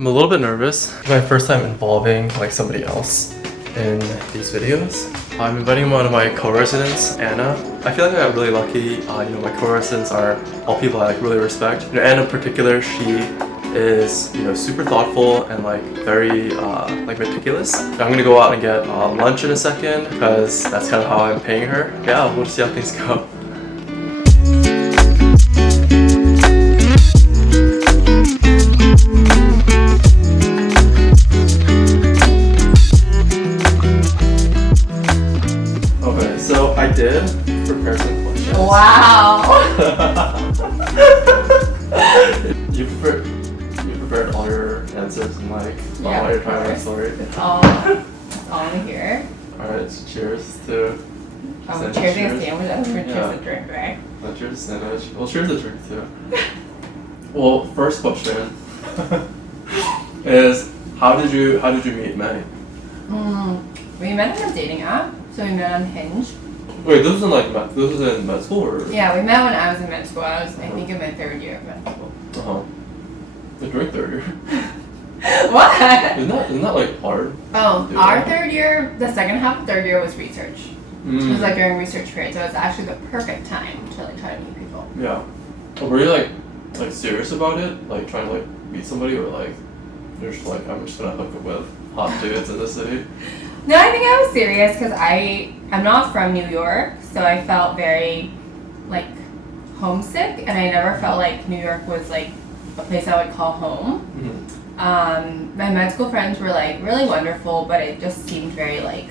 I'm a little bit nervous. It's my first time involving like somebody else in these videos. I'm inviting one of my co-residents, Anna. I feel like I got really lucky. My co-residents are all people I like really respect. Anna in particular, she is super thoughtful and like very meticulous. I'm gonna go out and get lunch in a second because that's kind of how I'm paying her. Yeah, we'll just see how things go. Okay, so I did prepare some questions. Wow! You prepared all your answers and like while you're trying to story. It's all in here. Alright, so cheers to Cheers to a sandwich. That's for cheers to drink, right? Cheers to sandwich. Well, cheers to drink too. Well, first question is how did you meet May? We met on a dating app, so we met on Hinge. Wait, this was in med school or? Yeah, we met when I was in med school. I think in my third year of med school. During third year. What? Isn't that like hard? Oh, our third year, the second half of third year was research. It was like during research period, so it was actually the perfect time to like try to meet people. Yeah. Were you like serious about it? Like trying to like meet somebody, or like you're just like, I'm just gonna hook up with hot dudes in the city? No, I think I was serious because I'm not from New York, so I felt very like homesick, and I never felt like New York was like a place I would call home. My med school friends were like really wonderful, but it just seemed very like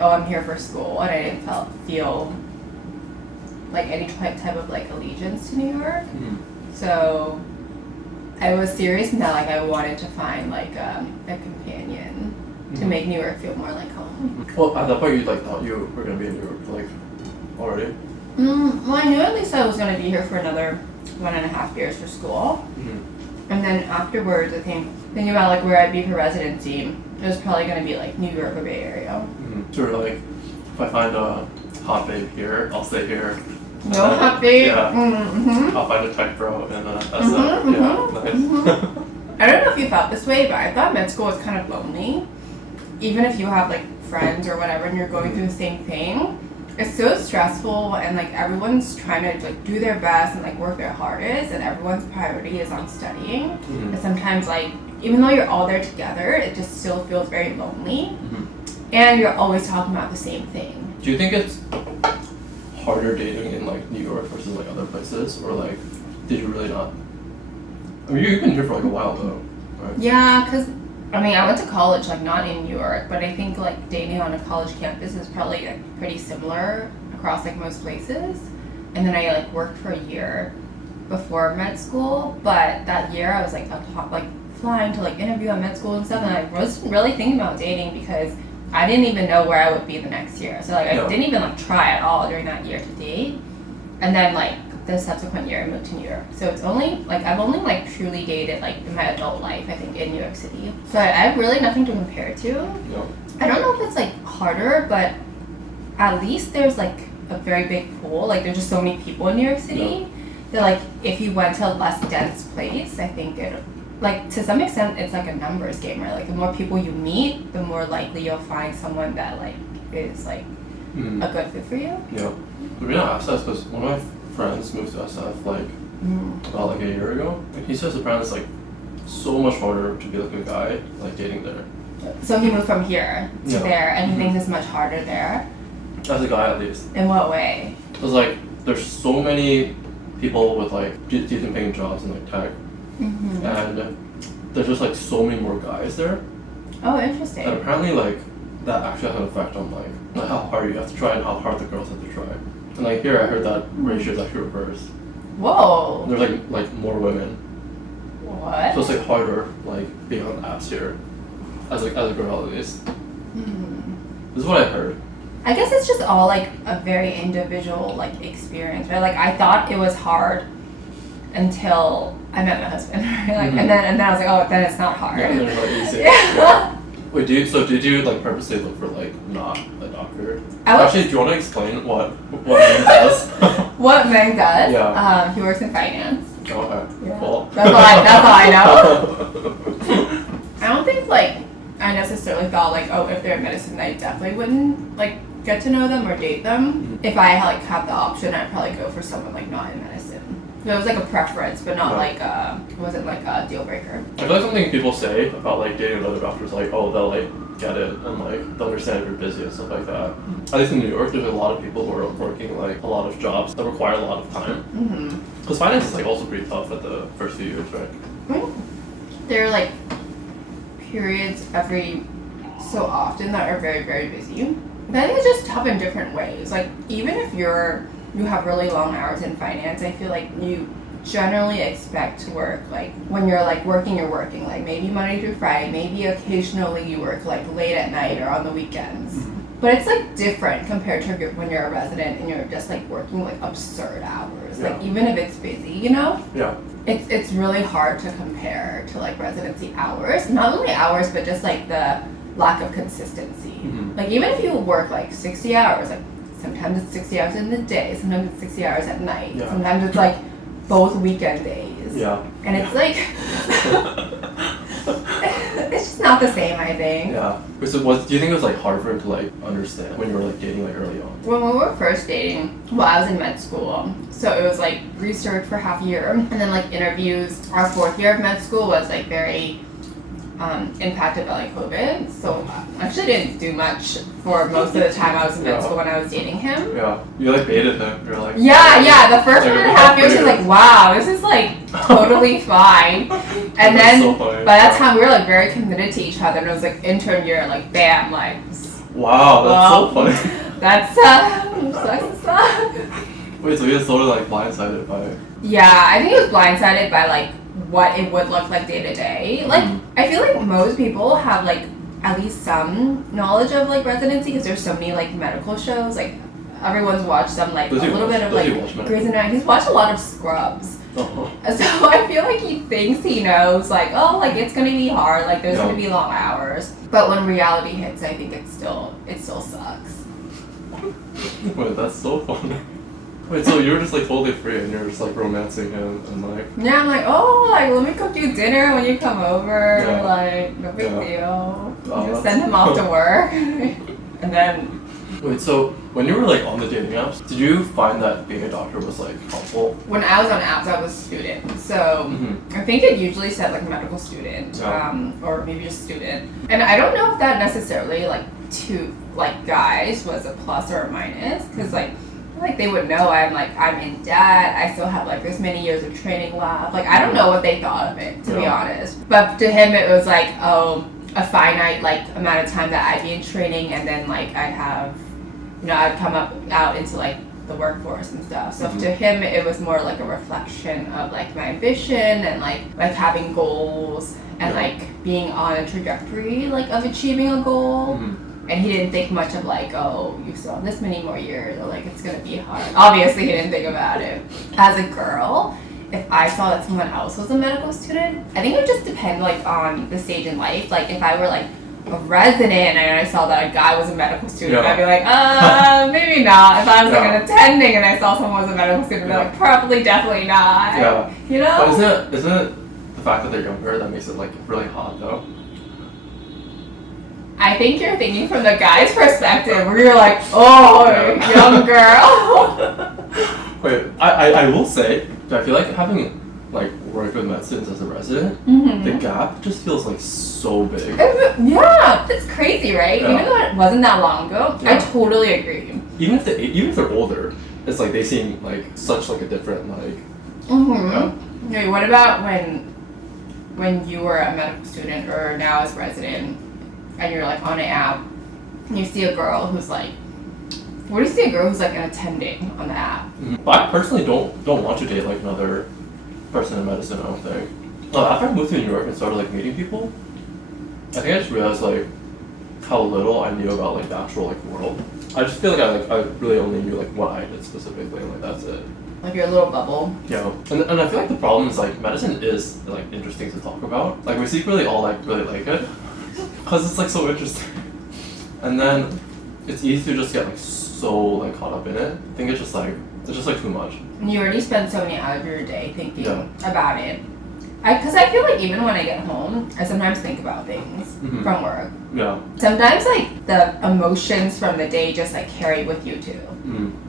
oh, I'm here for school, and I didn't feel like any type of like allegiance to New York. So I was serious in that like I wanted to find like a companion to make New York feel more like home. Well, at that point you like thought you were gonna be in New York like already? Well, I knew at least I was gonna be here for another 1.5 years for school. And then afterwards, I think thinking about like where I'd be for residency, it was probably gonna be like New York or Bay Area. So like, if I find a hot babe here, I'll stay here. No hot babe. Yeah. I'll find a tech bro and nice. I don't know if you felt this way, but I thought med school was kind of lonely. Even if you have like friends or whatever, and you're going through the same thing, it's so stressful, and like everyone's trying to like do their best and like work their hardest, and everyone's priority is on studying. And sometimes like even though you're all there together, it just still feels very lonely, and you're always talking about the same thing. Do you think it's harder dating in like New York versus like other places, or like did you really not? I mean, you've been here for like a while though, right? Yeah, because I mean, I went to college like not in New York, but I think like dating on a college campus is probably like pretty similar across like most places. And then I like worked for a year before med school, but that year I was like flying to like interview at med school and stuff, and I wasn't really thinking about dating because I didn't even know where I would be the next year. So like I didn't even like try at all during that year to date. And then like the subsequent year I moved to New York. So it's only like I've only like truly dated like in my adult life, I think, in New York City. So I have really nothing to compare to. I don't know if it's like harder, but at least there's like a very big pool. Like there's just so many people in New York City that like if you went to a less dense place, I think it like to some extent it's like a numbers game, right? Like the more people you meet, the more likely you'll find someone that like is like a good fit for you. Yeah. The reason I asked that is because one of my friends moved to SF like about like a year ago. Like he says apparently it's like so much harder to be like a guy like dating there. So he moved from here to there, and he thinks it's much harder there. As a guy, at least. In what way? Because like there's so many people with like decent paying jobs in like tech, and there's just like so many more guys there. Oh, interesting. And apparently like that actually has an effect on like how hard you have to try and how hard the girls have to try. And like here, I heard that ratio is actually reversed. Whoa. There's like more women. What? So it's like harder like being on apps here, as a girl at least. This is what I heard. I guess it's just all like a very individual like experience, right? Like I thought it was hard until I met my husband, right? Like, and then I was like, oh, then it's not hard. Yeah, then it's like easy. Yeah. Wait, did you like purposely look for like not a doctor? Actually, do you want to explain what Meng does? What Meng does? Yeah. He works in finance. Okay. Yeah. Cool. That's all I know. I don't think like I necessarily thought like, oh, if they're in medicine, I definitely wouldn't like get to know them or date them. If I like had the option, I'd probably go for someone like not in medicine. So it was like a preference, but not like it wasn't like a deal breaker. I feel like something people say about like dating another doctor is like, oh, they'll like get it and like they'll understand if you're busy and stuff like that. At least in New York, there's a lot of people who are working like a lot of jobs that require a lot of time. Because finance is like also pretty tough at the first few years, right? There are like periods every so often that are very, very busy. But I think it's just tough in different ways. Like even if you have really long hours in finance, I feel like you generally expect to work like when you're like working, you're working like maybe Monday through Friday, maybe occasionally you work like late at night or on the weekends. But it's like different compared to when you're a resident and you're just like working like absurd hours. Like even if it's busy, you know? Yeah. It's really hard to compare to like residency hours. Not only hours, but just like the lack of consistency. Like even if you work like 60 hours, like sometimes it's 60 hours in the day, sometimes it's 60 hours at night, sometimes it's like both weekend days. Yeah. And it's like it's just not the same, I think. Yeah. So do you think it was like hard for him to like understand when you were like dating like early on? When we were first dating, well, I was in med school, so it was like research for half a year, and then like interviews. Our fourth year of med school was like very impacted by like COVID, so I actually didn't do much for most of the time I was in med school when I was dating him. Yeah, you like baited him. You're like, yeah. The first 1.5 years was like, wow, this is like totally fine. And then so by that time we were like very committed to each other, and it was like intern year, like bam, like. Wow, that's so funny. That's sucks. Wait, so he was sort of like blindsided by it? Yeah, I think he was blindsided by like what it would look like day to day. Like I feel like most people have like at least some knowledge of like residency because there's so many like medical shows. Like everyone's watched some like a little bit of like Grey's Anatomy. He's watched a lot of Scrubs. So I feel like he thinks he knows like, oh, like it's gonna be hard, like there's gonna be long hours. But when reality hits, I think it still sucks. Wait, that's so funny. Wait, so you were just like totally free and you're just like romancing him and like... Yeah, I'm like, oh, like let me cook you dinner when you come over, like no big deal. Just send him off to work. And then... Wait, so when you were like on the dating apps, did you find that being a doctor was like helpful? When I was on apps, I was a student, so I think it usually said like medical student, or maybe just student. And I don't know if that necessarily like to like guys was a plus or a minus, because like they would know I'm in debt, I still have like this many years of training left. Like I don't know what they thought of it, to be honest. But to him it was like, oh, a finite like amount of time that I'd be in training, and then like I'd have, you know, I'd come out into like the workforce and stuff. So to him it was more like a reflection of like my ambition and like having goals and like being on a trajectory like of achieving a goal. And he didn't think much of like, oh, you still have this many more years, or like it's gonna be hard. Obviously he didn't think about it. As a girl, if I saw that someone else was a medical student, I think it would just depend like on the stage in life. Like if I were like a resident and I saw that a guy was a medical student, I'd be like, maybe not. If I was like an attending and I saw someone was a medical student, I'd be like, probably, definitely not. You know? But isn't it the fact that they're younger that makes it like really hot though? I think you're thinking from the guy's perspective, where you're like, oh, young girl. Wait, I will say, I feel like having like worked with medicines as a resident, the gap just feels like so big. Yeah, that's crazy, right? Even though it wasn't that long ago, I totally agree. Even if they're older, it's like they seem like such like a different like. Wait, what about when you were a medical student or now as a resident, and you're like on an app, and you see a girl who's like, what do you see a girl who's like an attending on the app? But I personally don't want to date like another person in medicine, I don't think. After I moved to New York and started like meeting people, I think I just realized like how little I knew about like the actual like world. I just feel like I really only knew like what I did specifically, and like that's it. Like your little bubble. Yeah, and I feel like the problem is like medicine is like interesting to talk about. Like we secretly all like really like it, because it's like so interesting. And then it's easy to just get like so like caught up in it. I think it's just like It's just like too much. You already spend so many hours of your day thinking Yeah. about it. Because I feel like even when I get home, I sometimes think about things from work. Yeah. Sometimes like the emotions from the day just like carry with you too.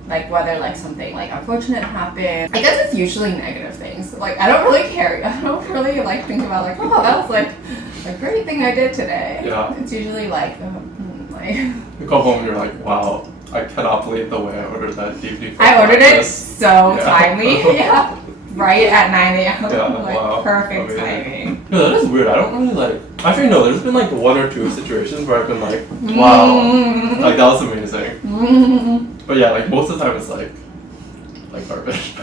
Like whether like something like unfortunate happened. I guess it's usually negative things. Like I don't really care. I don't really like think about like, oh, that was like a great thing I did today. Yeah. It's usually like, like You come home and you're like, wow, I cannot believe the way I ordered that DVD. I ordered it breakfast. so timely. Yeah. Right at 9 a.m. Yeah, like wow. perfect Amazing. timing. No, that is weird. I don't really like. Actually, no. There's been like one or two situations where I've been like, wow, like that was amazing. But yeah, like most of the time it's like garbage.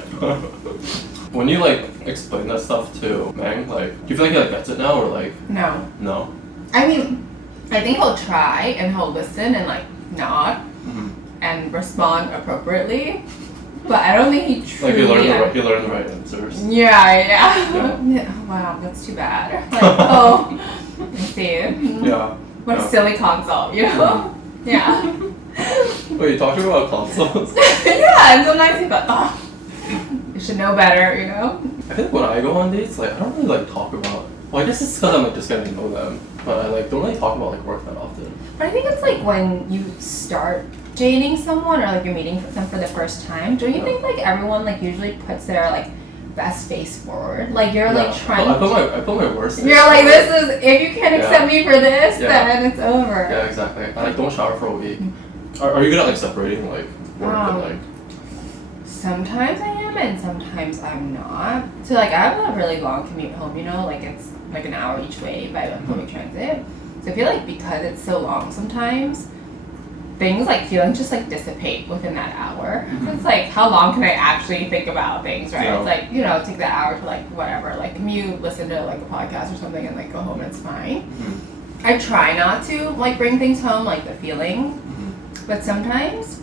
When you like explain that stuff to Mang, like, do you feel like he like gets it now or like No. no? I mean, I think he'll try and he'll listen and like nod and respond appropriately. But I don't think he truly... Like he learned the right answers. Yeah. Oh, wow, that's too bad. Like, oh, I see. Yeah. What a silly consult, you know? Yeah. Wait, you talking about consoles? Yeah, and sometimes he's like, oh, you should know better, you know? I think when I go on dates, like I don't really like talk about. Well, I guess it's because I'm like just getting to know them, but I like don't really talk about like work that often. But I think it's like when you start dating someone or like you're meeting them for the first time, don't you think like everyone like usually puts their like best face forward? Like you're like trying I put my worst face you're like, forward. this is, if you can't accept me for this, then it's over. Yeah, exactly. I like don't shower for a week. Are you good at like separating like work and like? Sometimes I am and sometimes I'm not. So like I have a really long commute home, you know, like it's like an hour each way by public transit. So I feel like because it's so long sometimes, things like feelings just like dissipate within that hour. It's like how long can I actually think about things, right? Yeah. It's like, you know, take that hour to like whatever, like commute, listen to like a podcast or something and like go home and it's fine. I try not to like bring things home, like the feeling, but sometimes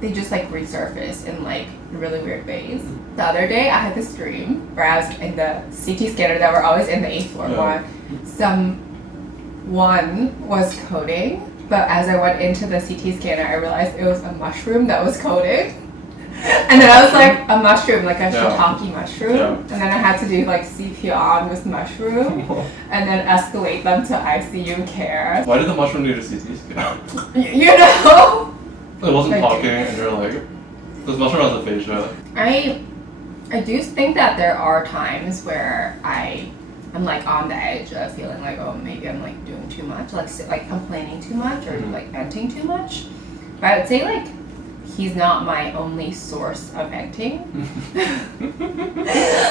they just like resurface in like really weird ways. The other day I had this dream where I was in the CT scanner that we're always in the 8th floor one. Someone was coding, but as I went into the CT scanner I realized it was a mushroom that was coding. And then I was like, a mushroom, like a shiitake mushroom. And then I had to do like CPR on this mushroom and then escalate them to ICU care. Why did the mushroom need a CT scan? You know? It wasn't talking and you're like, this mushroom has aphasia. I do think that there are times where I'm like on the edge of feeling like, oh, maybe I'm like doing too much, like complaining too much or like venting too much. But I would say like he's not my only source of venting.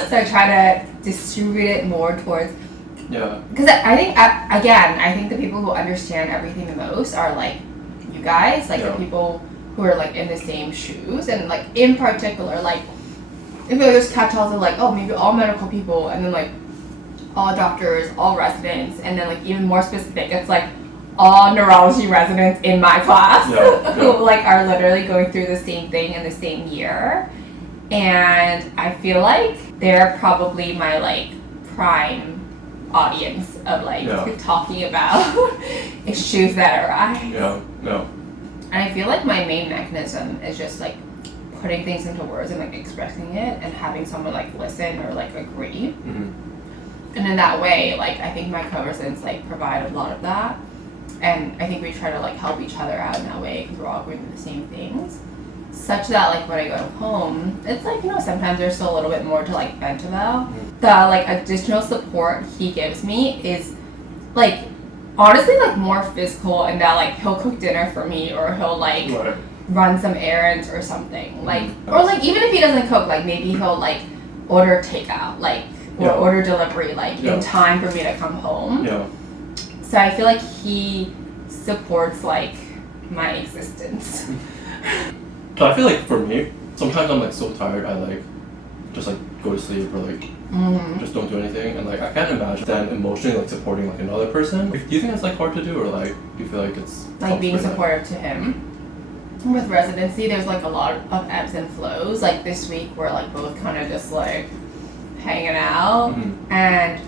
So I try to distribute it more towards. Yeah. Because I think I think the people who understand everything the most are like you guys, like the people who are like in the same shoes, and like in particular, like if there's catch-alls of like, oh, maybe all medical people, and then like all doctors, all residents, and then like even more specific, it's like all neurology residents in my class who like are literally going through the same thing in the same year, and I feel like they're probably my like prime audience of like talking about issues that arise. And I feel like my main mechanism is just like putting things into words and like expressing it and having someone like listen or like agree. And in that way, like I think my co-residents like provide a lot of that, and I think we try to like help each other out in that way because we're all going through the same things, such that like when I go home, it's like, you know, sometimes there's still a little bit more to like vent about. The like additional support he gives me is like honestly like more physical, in that like he'll cook dinner for me or he'll like run some errands or something, like or like even if he doesn't cook, like maybe he'll like order takeout, like or order delivery like in time for me to come home. So I feel like he supports like my existence. So I feel like for me, sometimes I'm like so tired I like just like go to sleep or like just don't do anything, and like I can't imagine then emotionally like supporting like another person. Do you think that's like hard to do, or like do you feel like it's like being supportive to him? With residency, there's like a lot of ebbs and flows. Like this week we're like both kind of just like hanging out, and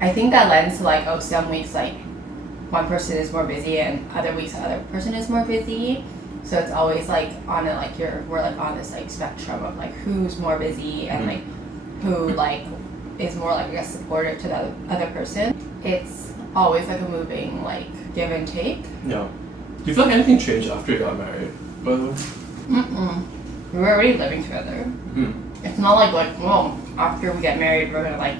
I think that lends to like, oh, some weeks like one person is more busy and other weeks the other person is more busy. So it's always like on a like we're like on this like spectrum of like who's more busy and like who like is more like I guess supportive to the other person. It's always like a moving like give and take. Yeah. Do you feel like anything changed after you got married, by the way? We were already living together. It's not like well after we get married we're gonna like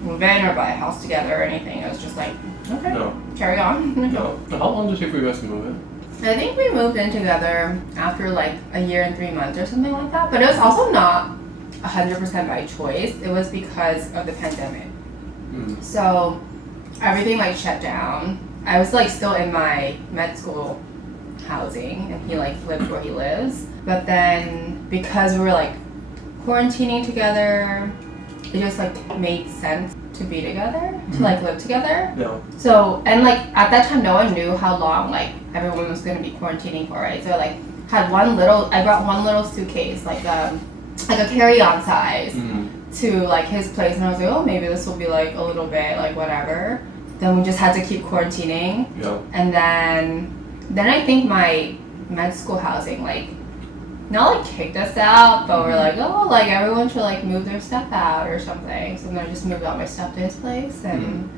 move in or buy a house together or anything. It was just like okay, carry on. No. How long did it take for you guys to move in? I think we moved in together after like a year and 3 months or something like that. But it was also not 100% by choice. It was because of the pandemic. So everything like shut down. I was like still in my med school housing and he like lived where he lives. But then because we were like quarantining together, it just like made sense to be together, to like live together. Yeah. So, and like at that time, no one knew how long like everyone was going to be quarantining for, right? So like I brought one little suitcase, like a carry-on size to like his place. And I was like, oh, maybe this will be like a little bit, like whatever. Then we just had to keep quarantining. Yeah. And then I think my med school housing, like, not like kicked us out, but we're like, oh, like everyone should like move their stuff out or something. So then I just moved all my stuff to his place and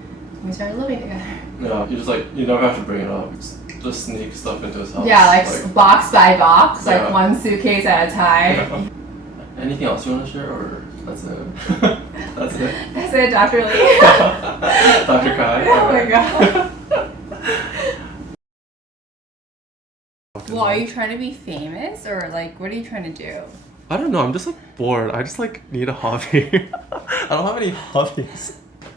we started living together. Yeah, you just like, you never have to bring it up. Just sneak stuff into his house. Yeah, like box by box, Yeah. like one suitcase at a time. Yeah. Anything else you want to share or that's it? That's it? That's it, Dr. Lee. Dr. Kai? Oh my god. Well, are you trying to be famous or like what are you trying to do? I don't know, I'm just like bored. I just like need a hobby. I don't have any hobbies.